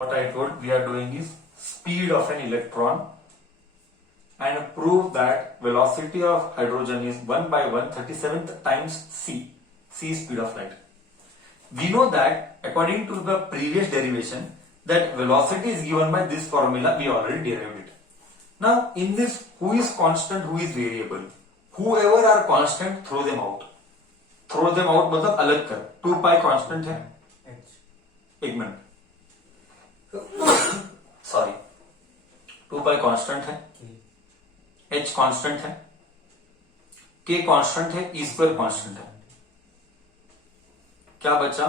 What I told we are doing is speed of an electron and prove that velocity of hydrogen is 1 by 1/37th times c is speed of light. We know that according to the previous derivation that velocity is given by this formula. We already derived it. Now in this, who is constant, who is variable? Whoever are constant, throw them out. Throw them out मतलब अलग कर. 2 pi constant है. एक minute, sorry, 2 pi constant है, h constant है, k constant है, e square constant है. क्या बचा?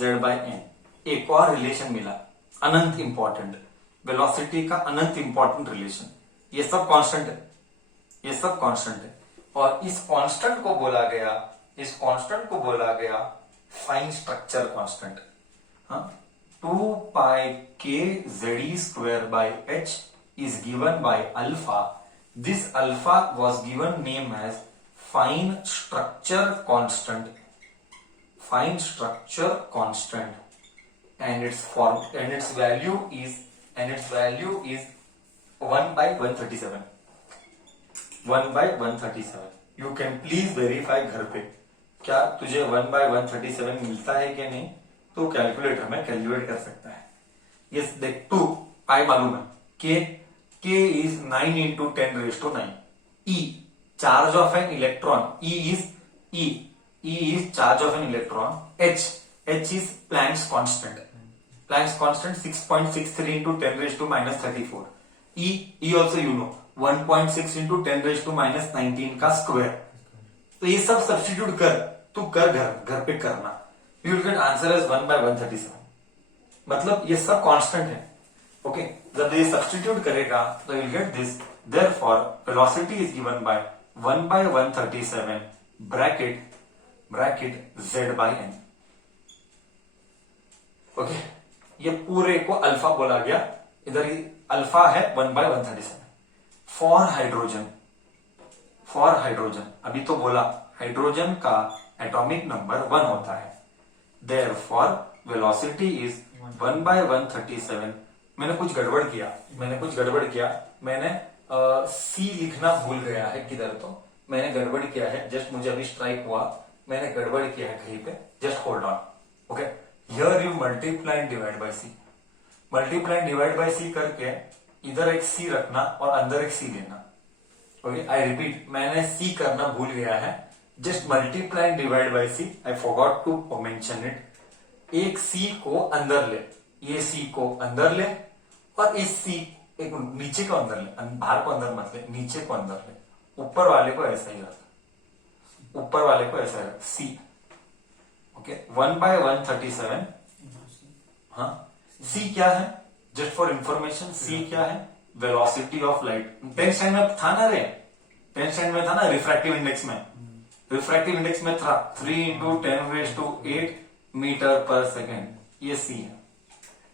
z by n. एक और रिलेशन मिला, अनंत इंपॉर्टेंट, वेलोसिटी का अनंत इंपॉर्टेंट रिलेशन. ये सब कांस्टेंट है, ये सब कांस्टेंट है. और इस कांस्टेंट को बोला गया, इस कांस्टेंट को बोला गया फाइन स्ट्रक्चर कांस्टेंट. हाँ, 2 पाई k z square by h is given by alpha. This alpha was given name as fine structure constant, fine structure constant, and its form and its value is 1 by 137. 1 by 137. You can please verify घर पे. क्या तुझे 1 by 137 मिलता है कि नहीं? तो calculator में कैलकुलेट कर सकता है. यस, देख, 2 पाई मालूम है, k is 9 into 10 raised to 9. E charge of an electron. E is charge of an electron. H is Planck's constant. Planck's constant 6.63 into 10 raised to minus 34. E also you know 1.6 into 10 raised to minus 19 का square. तो ये सब substitute कर, तू कर घर पे करना. You will get answer as 1 by 137. मतलब ये सब कांस्टेंट है. ओके, जब ये सब्स्टिट्यूट करेगा तो you will get this. Therefore velocity is given by 1 by 137 bracket z by n. Okay, ये पूरे को अल्फा बोला गया. इधर अल्फा है 1 by 137. फॉर हाइड्रोजन अभी तो बोला हाइड्रोजन का एटॉमिक नंबर 1 होता है. Therefore velocity is 1 by 137. मैंने कुछ गड़बड़ किया. मैंने सी लिखना भूल गया है किधर, तो मैंने गड़बड़ किया है. जस्ट मुझे अभी स्ट्राइक हुआ, मैंने गड़बड़ किया है कहीं पे. Just hold on. Okay, here you multiply and divide by C करके इधर एक सी रखना और अंदर एक सी लेना. ओके, आई रिपीट, मैंने सी करना भूल गया है. Just multiply and divide by C. I forgot to mention it. एक सी को अंदर ले, ये सी को अंदर ले, और इस सी एक नीचे को अंदर ले. बाहर को अंदर मत ले, नीचे को अंदर ले. ऊपर वाले को ऐसा ही रख, सी. Okay, 1 by 137. हाँ, सी क्या है? जस्ट फॉर इंफॉर्मेशन, सी क्या है? Velocity of light. 10 स्टैंड में था ना रे, 10 स्टैंड में था ना. रिफ्रैक्टिव इंडेक्स में था 3 into 10 raised to 8 meter per second. ये सी है,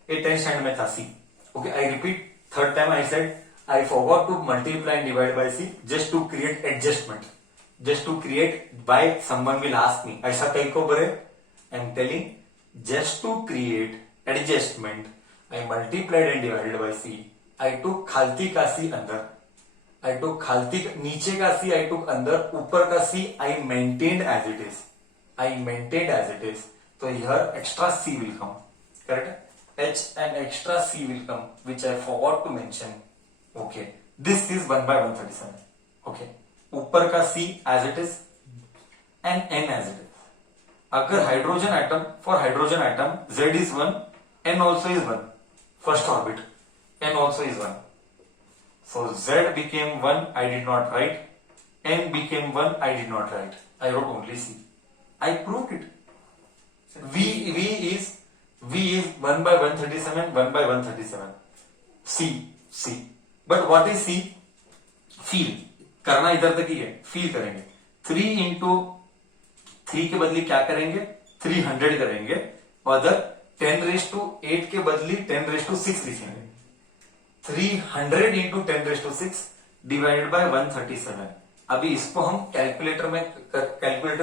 ये 10 स्टैंड में था C. Okay, I repeat, third time I said I forgot to multiply and divide by C just to create adjustment, just to create by someone will ask me. ऐसा कहीं को बरे, I am telling, just to create adjustment I multiplied and divided by C. I took खालती का C अंदर, I took खालती नीचे का C I took अंदर, ऊपर का C I maintained as it is. तो here extra C will come, correct? H and extra C will come, which I forgot to mention. Okay, this is 1 by 137. Okay, ऊपर का C as it is and N as it is. अगर hydrogen atom, for hydrogen atom Z is 1, N also is 1. First orbit, N also is 1. So Z became 1, I did not write. N became 1, I did not write. I wrote only C. I proved it. V is 1 by 137, 1 by 137. C. But what is C? Feel. करना इधर तक ही है, feel करेंगे. 3 into 3 के बदले क्या करेंगे? 300 करेंगे. और 10 raised to 8 के बदली 10 raised to 6 लिखेंगे. 300 into 10 raised to 6 divided by 137. अभी इसको हम कैलकुलेटर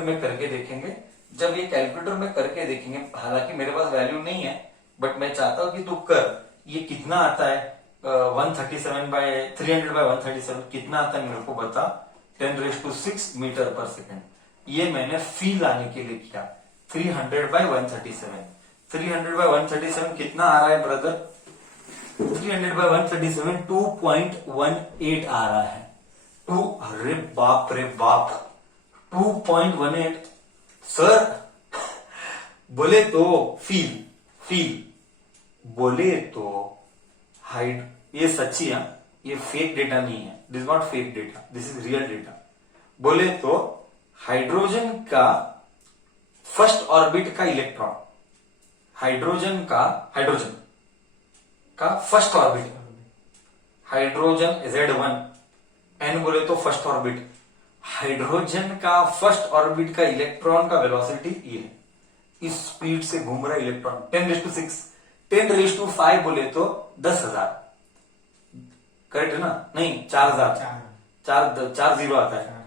में करके देखेंगे. जब ये कैलकुलेटर में करके देखेंगे, हालांकि मेरे पास वैल्यू नहीं है, बट मैं चाहता हूं कि तू कर। ये कितना आता है 300/137 कितना आता है मेरे को बता। 10⁶ मीटर पर सेकेंड। ये मैंने फी लाने के लिए किया। 300/137 300/137 कितना आ रहा है ब्रदर? 300/137 2.18 आ रहा है। अरे बाप रे बाप, 2.18 सर। बोले तो फील बोले तो हाइड, ये सच्ची है, ये फेक डेटा नहीं है। This is not fake data, this is real data. बोले तो हाइड्रोजन का फर्स्ट ऑर्बिट का इलेक्ट्रॉन, हाइड्रोजन का first orbit, hydrogen Z1 N बोले तो फर्स्ट ऑर्बिट, हाइड्रोजन का फर्स्ट ऑर्बिट का इलेक्ट्रॉन का वेलोसिटी ये है। इस स्पीड से घूम रहा इलेक्ट्रॉन 10⁶, 10⁵ बोले तो 10,000। करेक्ट है ना? नहीं 4,000, 4 जीरो आता है,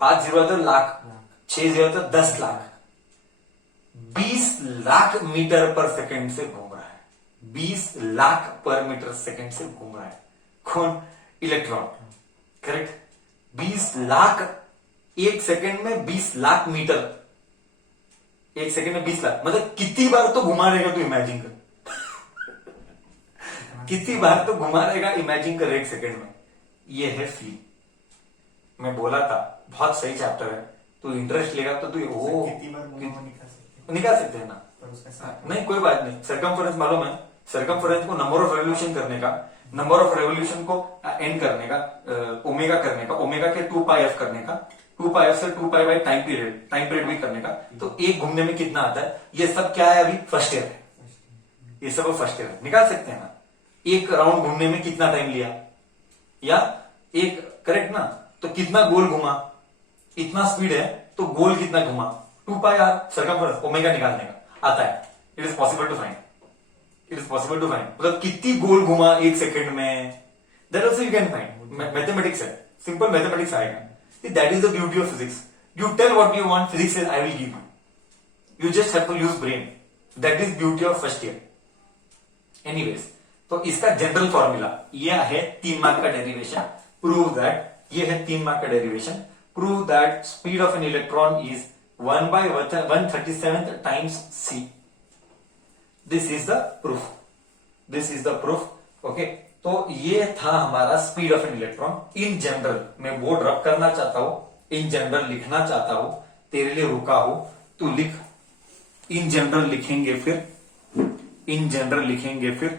5 जीरो आता है लाख, 6 जीरो आता है 10 lakh. 20 lakh metre per second से घूम रहा है, 20 लाख पर मीटर सेकेंड से घूम रहा है। कौन? इलेक्ट्रॉन। करेक्ट। 20 लाख, एक सेकेंड में 20 लाख मीटर, एक सेकेंड में 20 लाख, मतलब कितनी बार तो घुमा रहेगा तू इमेजिन कर। कितनी बार तो घुमा रहेगा इमेजिन कर एक सेकेंड में। ये है फील। मैं बोला था बहुत सही चैप्टर है, तू इंटरेस्ट लेगा तो तू निकाल सकते हैं ना। नहीं कोई बात नहीं, सर्कमफरेंस मालूम है, सर्कमफरेंस को नंबर ऑफ रेवोल्यूशन करने का, नंबर ऑफ रेवोल्यूशन को एन करने का, ओमेगा करने का, ओमेगा के 2πf करने का, 2πf से 2π बाई टाइम पीरियड भी करने का, तो एक घूमने में कितना आता है। ये सब क्या है? अभी फर्स्ट ईयर है, ये सब फर्स्ट ईयर है, निकाल सकते हैं ना। एक राउंड घूमने में कितना टाइम लिया, या एक, करेक्ट ना? तो कितना गोल घुमा, इतना स्पीड है तो गोल कितना घुमा, 2πr सर्कमफरेंस, ओमेगा निकालने का आता है। It is possible to find, मतलब कितनी गोल घुमा एक सेकंड में, that also you can find. Mathematics है, सिंपल मैथमेटिक्स आएगा। That is the beauty of physics. You tell what you want, physics says I will give you just have to use brain. That is beauty of first year. Anyways, तो इसका general formula यह है 3 mark का derivation. Prove that, ये है 3 mark का derivation. Prove that speed of an electron is 1/137 times c। This is the proof. Okay, तो ये था हमारा speed of an electron in general. मैं बोर्ड रब करना चाहता हूं, इन जनरल लिखना चाहता हूं, तेरे लिए रुका हूं, तू लिख। इन जनरल लिखेंगे फिर